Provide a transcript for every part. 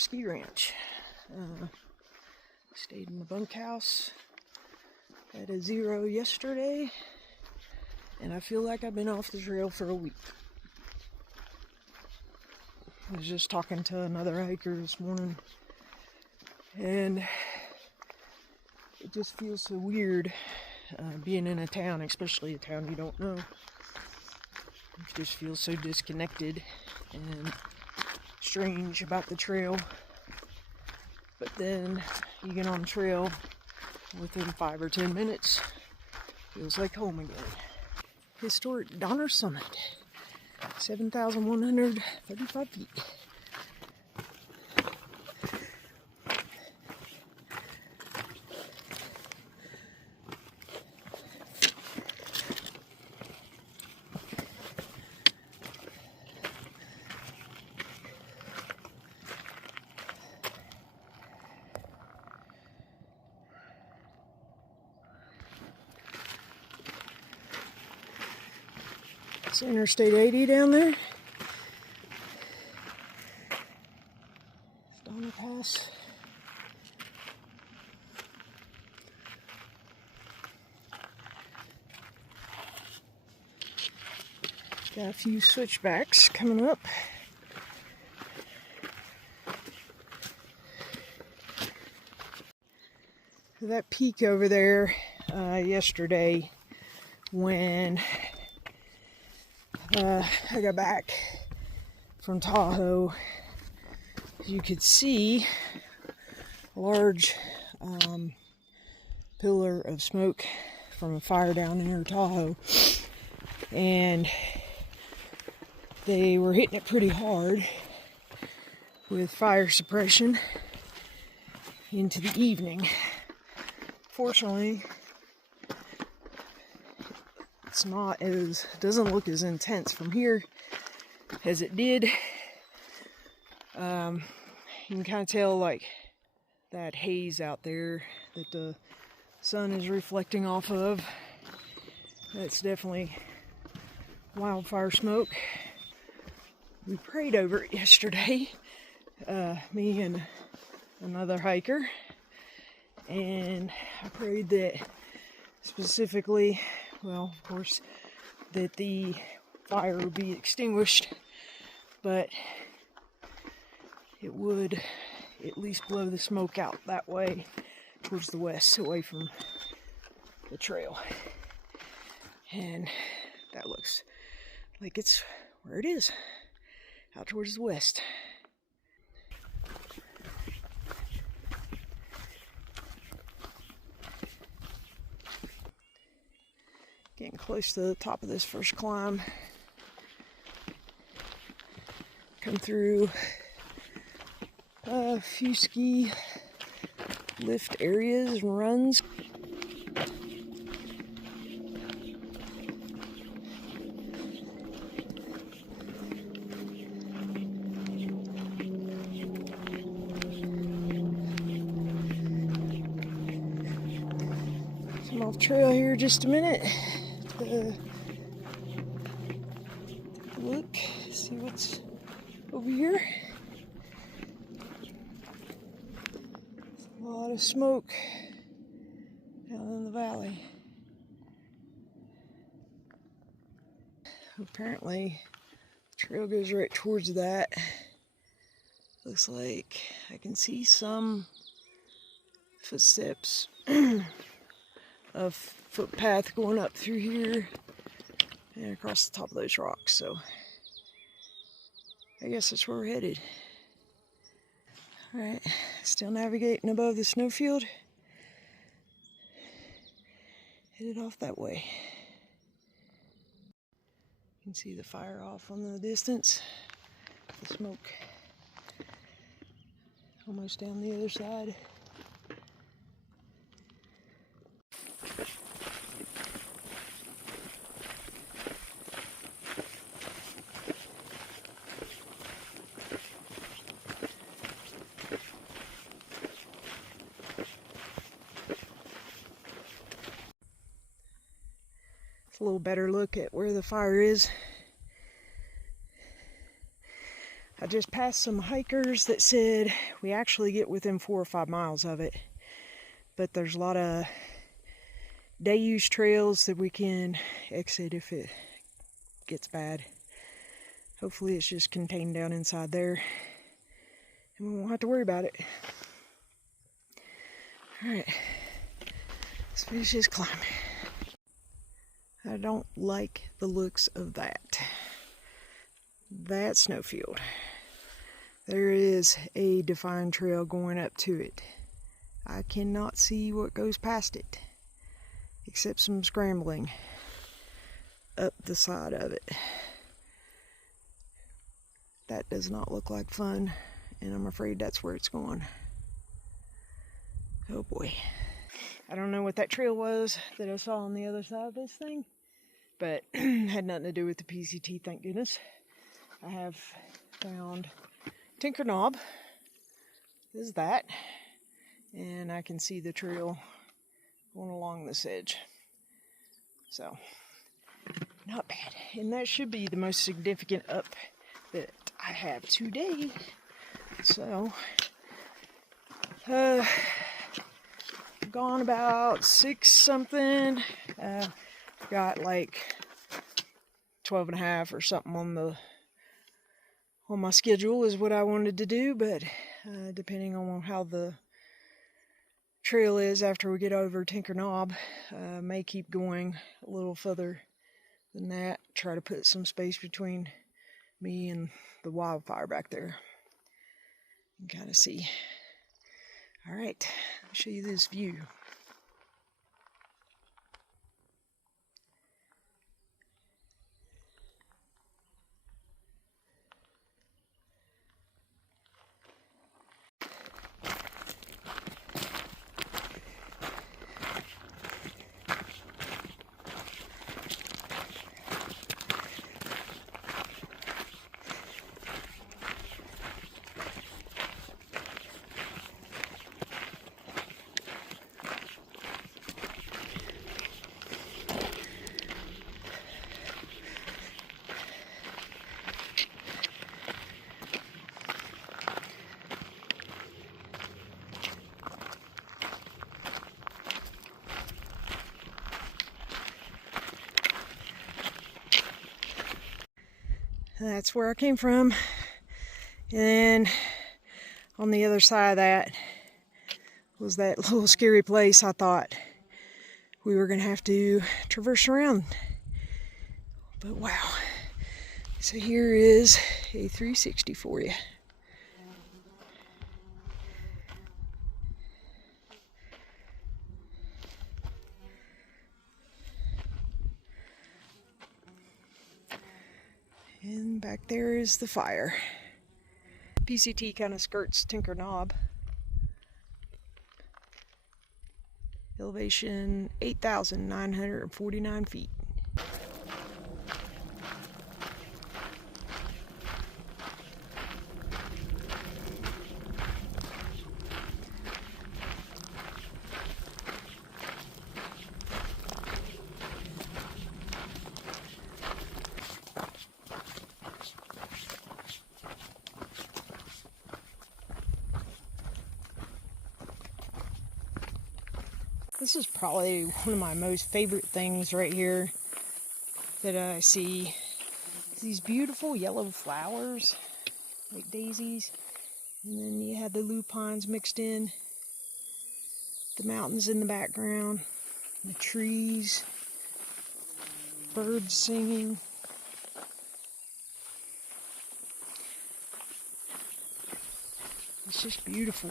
ski ranch. Stayed in the bunkhouse. Had a 0 yesterday, and I feel like I've been off the trail for a week. I was just talking to another hiker this morning, and it just feels so weird being in a town, especially a town you don't know. It just feels so disconnected and strange about the trail. But then you get on the trail within 5 or 10 minutes, feels like home again. Historic Donner Summit, 7,135 feet. It's Interstate 80 down there. Donner Pass. Got a few switchbacks coming up. That peak over there yesterday when I got back from Tahoe, you could see a large pillar of smoke from a fire down near Tahoe, and they were hitting it pretty hard with fire suppression into the evening. Fortunately, doesn't look as intense from here as it did. You can kind of tell like that haze out there that the sun is reflecting off of. That's definitely wildfire smoke. We prayed over it yesterday, me and another hiker, and I prayed that specifically, well, of course, that the fire would be extinguished, but it would at least blow the smoke out that way towards the west, away from the trail. And that looks like it's where it is, out towards the west. Getting close to the top of this first climb. Come through a few ski lift areas and runs. I'm off trail here just a minute. Take a look, see what's over here. A lot of smoke down in the valley. Apparently, the trail goes right towards that. Looks like I can see some footsteps of footpath going up through here and across the top of those rocks, so I guess that's where we're headed. Alright, still navigating above the snowfield. Headed off that way. You can see the fire off on the distance. The smoke almost down the other side. A little better look at where the fire is. I just passed some hikers that said we actually get within 4 or 5 miles of it, but there's a lot of day use trails that we can exit if it gets bad. Hopefully it's just contained down inside there and we won't have to worry about it. Alright, let's finish this climb. I don't like the looks of that. That snowfield. There is a defined trail going up to it. I cannot see what goes past it, except some scrambling up the side of it. That does not look like fun, and I'm afraid that's where it's going. Oh boy. I don't know what that trail was that I saw on the other side of this thing, but had nothing to do with the PCT, thank goodness. I have found Tinker Knob. This is that. And I can see the trail going along this edge. So, not bad. And that should be the most significant up that I have today. So, gone about 6 something. Got like 12 and a half or something on my schedule is what I wanted to do, but depending on how the trail is after we get over Tinker Knob, may keep going a little further than that. Try to put some space between me and the wildfire back there and kind of see. All right, I'll show you this view. That's where I came from, and on the other side of that was that little scary place I thought we were gonna have to traverse around. But wow, so here is a 360 for you. And back there is the fire. PCT kind of skirts Tinker Knob. Elevation 8,949 feet. This is probably one of my most favorite things right here that I see. These beautiful yellow flowers, like daisies, and then you have the lupines mixed in, the mountains in the background, the trees, birds singing. It's just beautiful.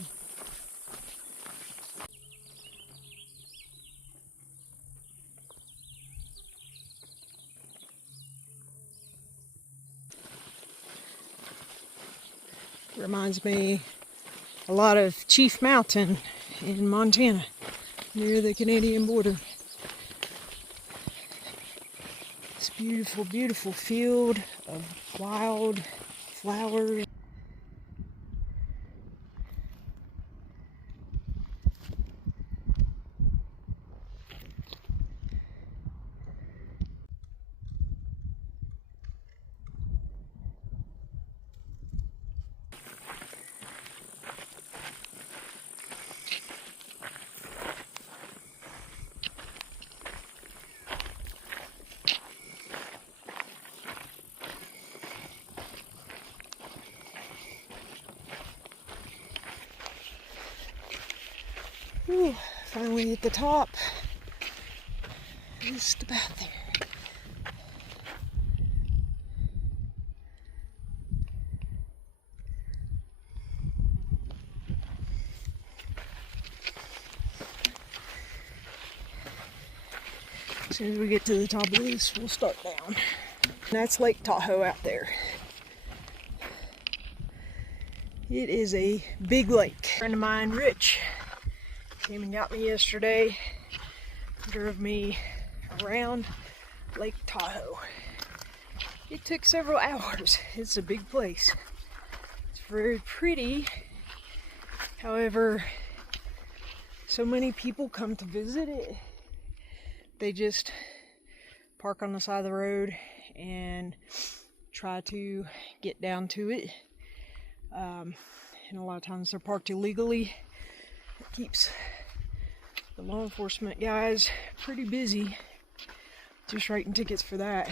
Reminds me a lot of Chief Mountain in Montana, near the Canadian border. This beautiful, beautiful field of wild flowers. Finally at the top. Just about there. As soon as we get to the top of this, we'll start down. And that's Lake Tahoe out there. It is a big lake. A friend of mine, Rich, came and got me yesterday. Drove me around Lake Tahoe. It took several hours. It's a big place. It's very pretty. However, so many people come to visit it. They just park on the side of the road and try to get down to it. And a lot of times they're parked illegally. It keeps the law enforcement guys pretty busy just writing tickets for that.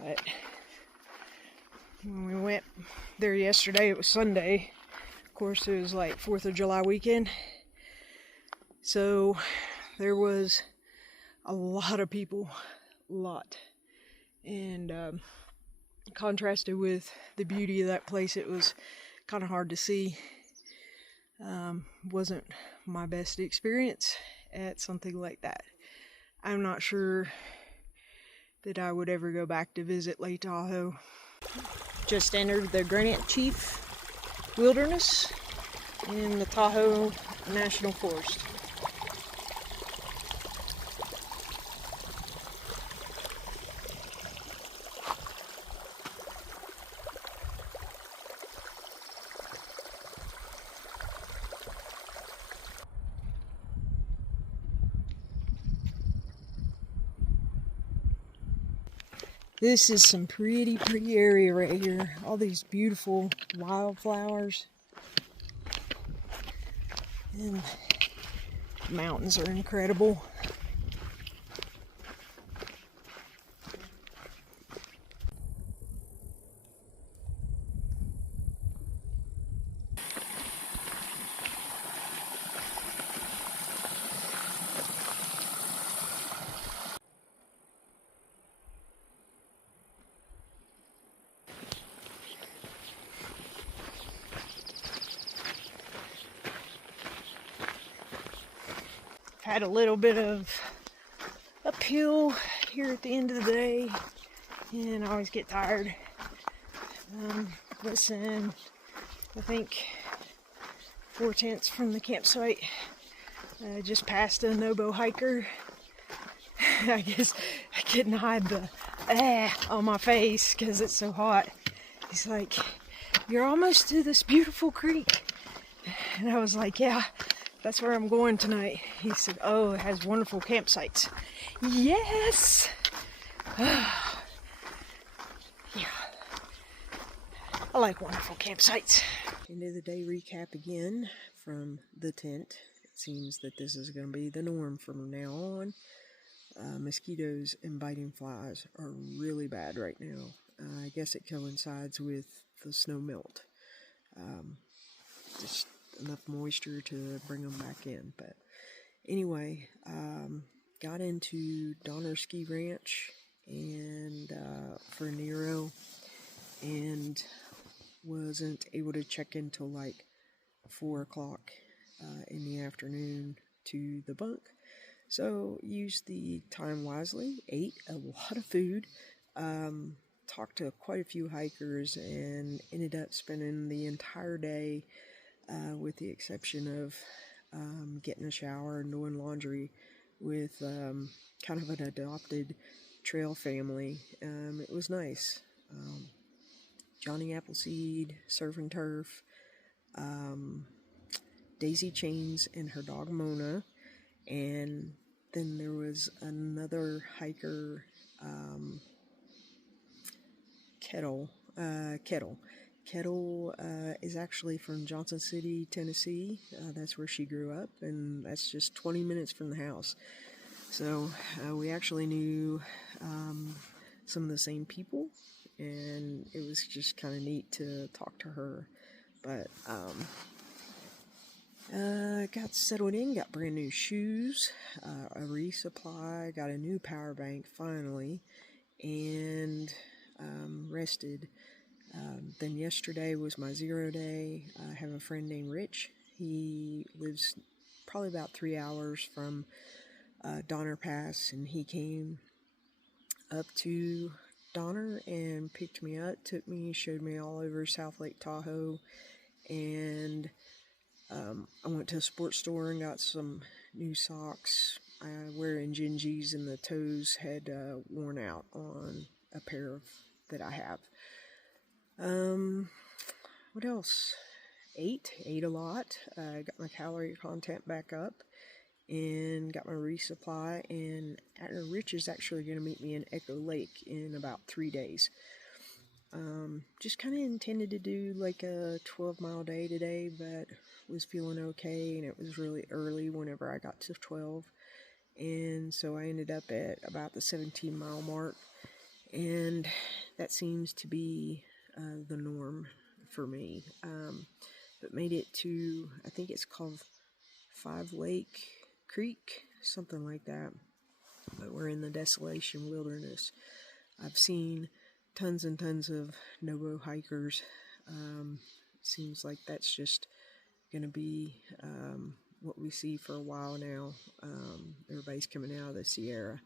But when we went there yesterday, it was Sunday. Of course, it was like 4th of July weekend. So there was a lot of people, a lot. And contrasted with the beauty of that place, it was kind of hard to see. Wasn't my best experience at something like that. I'm not sure that I would ever go back to visit Lake Tahoe. Just entered the Granite Chief Wilderness in the Tahoe National Forest. This is some pretty area right here. All these beautiful wildflowers. And the mountains are incredible. Had a little bit of uphill here at the end of the day, and I always get tired. Listen, I think 4/10 from the campsite. Just passed a Nobo hiker. I guess I couldn't hide the on my face because it's so hot. He's like, "You're almost to this beautiful creek," and I was like, "Yeah. That's where I'm going tonight." He said, "Oh, it has wonderful campsites." Yes! Yeah. I like wonderful campsites. End of the day recap again from the tent. It seems that this is going to be the norm from now on. Mosquitoes and biting flies are really bad right now. I guess it coincides with the snow melt. Just enough moisture to bring them back in. But anyway, got into Donner Ski Ranch and for Nero, and wasn't able to check in till like 4 o'clock in the afternoon to the bunk. So used the time wisely, ate a lot of food, talked to quite a few hikers, and ended up spending the entire day, with the exception of getting a shower and doing laundry, with kind of an adopted trail family. It was nice. Johnny Appleseed, Surf and Turf, Daisy Chains and her dog Mona, and then there was another hiker, Kettle. Kettle is actually from Johnson City, Tennessee. That's where she grew up, and that's just 20 minutes from the house. So we actually knew some of the same people, and it was just kind of neat to talk to her. But Got settled in, got brand new shoes, a resupply, got a new power bank finally, and rested. Then yesterday was my 0 day. I have a friend named Rich. He lives probably about 3 hours from Donner Pass, and he came up to Donner and picked me up, took me, showed me all over South Lake Tahoe, and I went to a sports store and got some new socks. Wearing gingies, and the toes had worn out on a pair that I have. What else? Ate a lot. Got my calorie content back up, and got my resupply. And Rich is actually going to meet me in Echo Lake in about 3 days. Just kind of intended to do like a 12-mile day today, but was feeling okay, and it was really early whenever I got to 12, and so I ended up at about the 17-mile mark, and that seems to be the norm for me. But made it to, I think it's called 5 Lake Creek, something like that, but we're in the Desolation Wilderness. I've seen tons and tons of Nobo hikers. Seems like that's just going to be what we see for a while now. Everybody's coming out of the Sierra.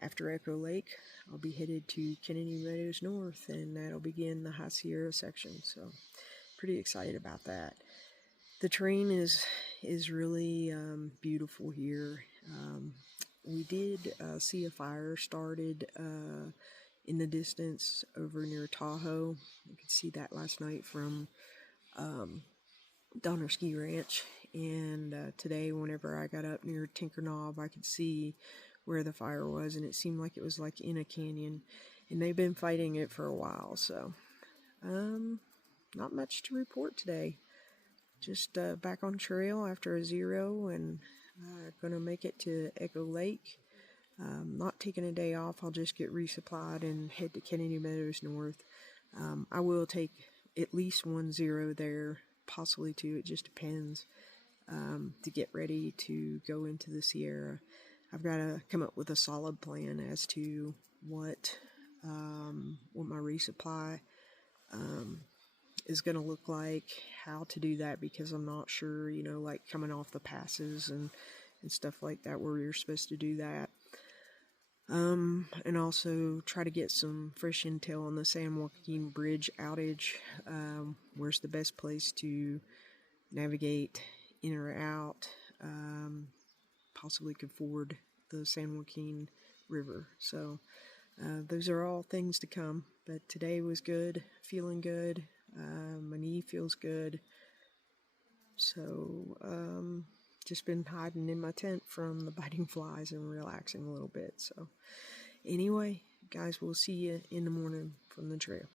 After Echo Lake, I'll be headed to Kennedy Meadows North, and that'll begin the High Sierra section. So, pretty excited about that. The terrain is really beautiful here. We did see a fire started in the distance over near Tahoe. You could see that last night from Donner Ski Ranch, and today whenever I got up near Tinker Knob, I could see where the fire was, and it seemed like it was like in a canyon, and they've been fighting it for a while. So not much to report today. Just back on trail after a 0, and gonna make it to Echo Lake. Not taking a day off. I'll just get resupplied and head to Kennedy Meadows North. I will take at least 1 0 there, possibly 2. It just depends, to get ready to go into the Sierra. I've got to come up with a solid plan as to what my resupply is going to look like, how to do that, because I'm not sure, like coming off the passes and stuff like that, where you're supposed to do that. And also try to get some fresh intel on the San Joaquin Bridge outage. Where's the best place to navigate in or out? Possibly could ford the San Joaquin River. So those are all things to come. But today was good, feeling good. My knee feels good. So just been hiding in my tent from the biting flies and relaxing a little bit. So anyway, guys, we'll see you in the morning from the trail.